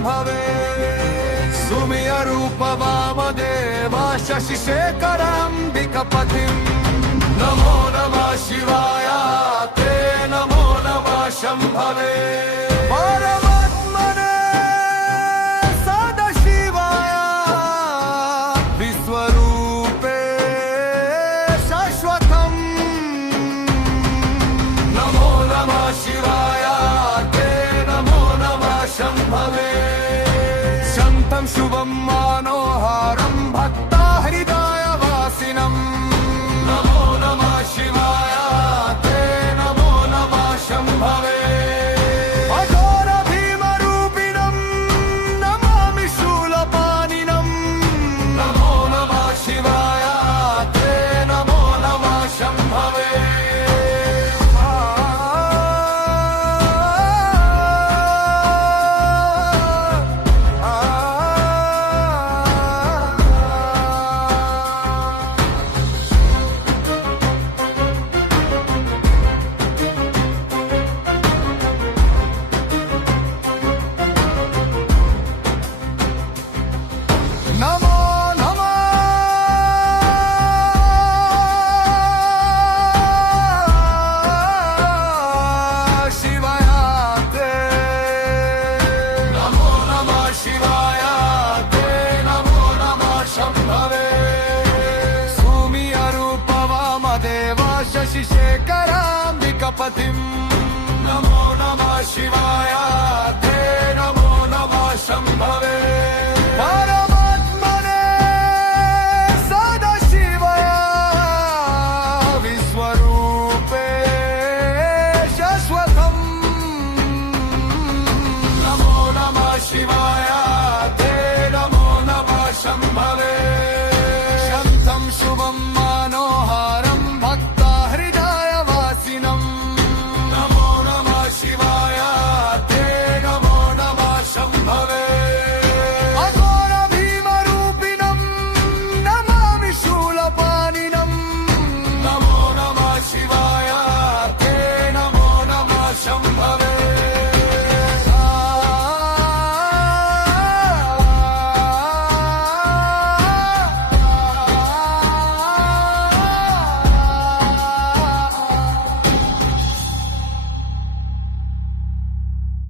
शम्भवे सुमिय रूप वामदेवा शशिशेखराम्बिकपतिम् नमो नमः शिवाय ते नमो नमः शम्भवे परमात्मने सदाशिवाय विश्वरूपे शाश्वतम् नमो नमः शिवाय ते नमो नमः शम्भवे शन्तं शुभं मनोहरं भक्ता हृदयवासिनम् नमो नमः शिवाय ते नमो नमः शम्भवे अघोर भीमरूपिणं नमामि शूलपाणिनं नमो नमः शिवाय ते नमो नमः शम्भवे नमो नमः शिवाय ते नमो नमः शिवाय ते नमो नमः शम्भवे सुमिय रूप वामदेवा शशिशेखराम्बिकपतिम् नमो नमः शिवाय ते नमो नमः शम्भवे